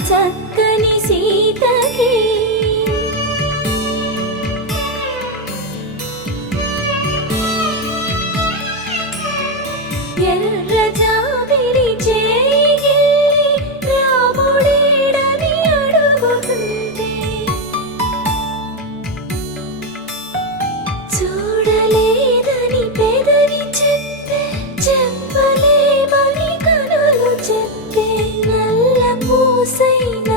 చక్కని సీతకి ఎర్ర జాబిలి చేయి రాముడేడని అడుగుతుంటే చూడలేదని పెదవి చెప్పే చెప్పలేమని కనులు చెప్పే నల్ల పూసైన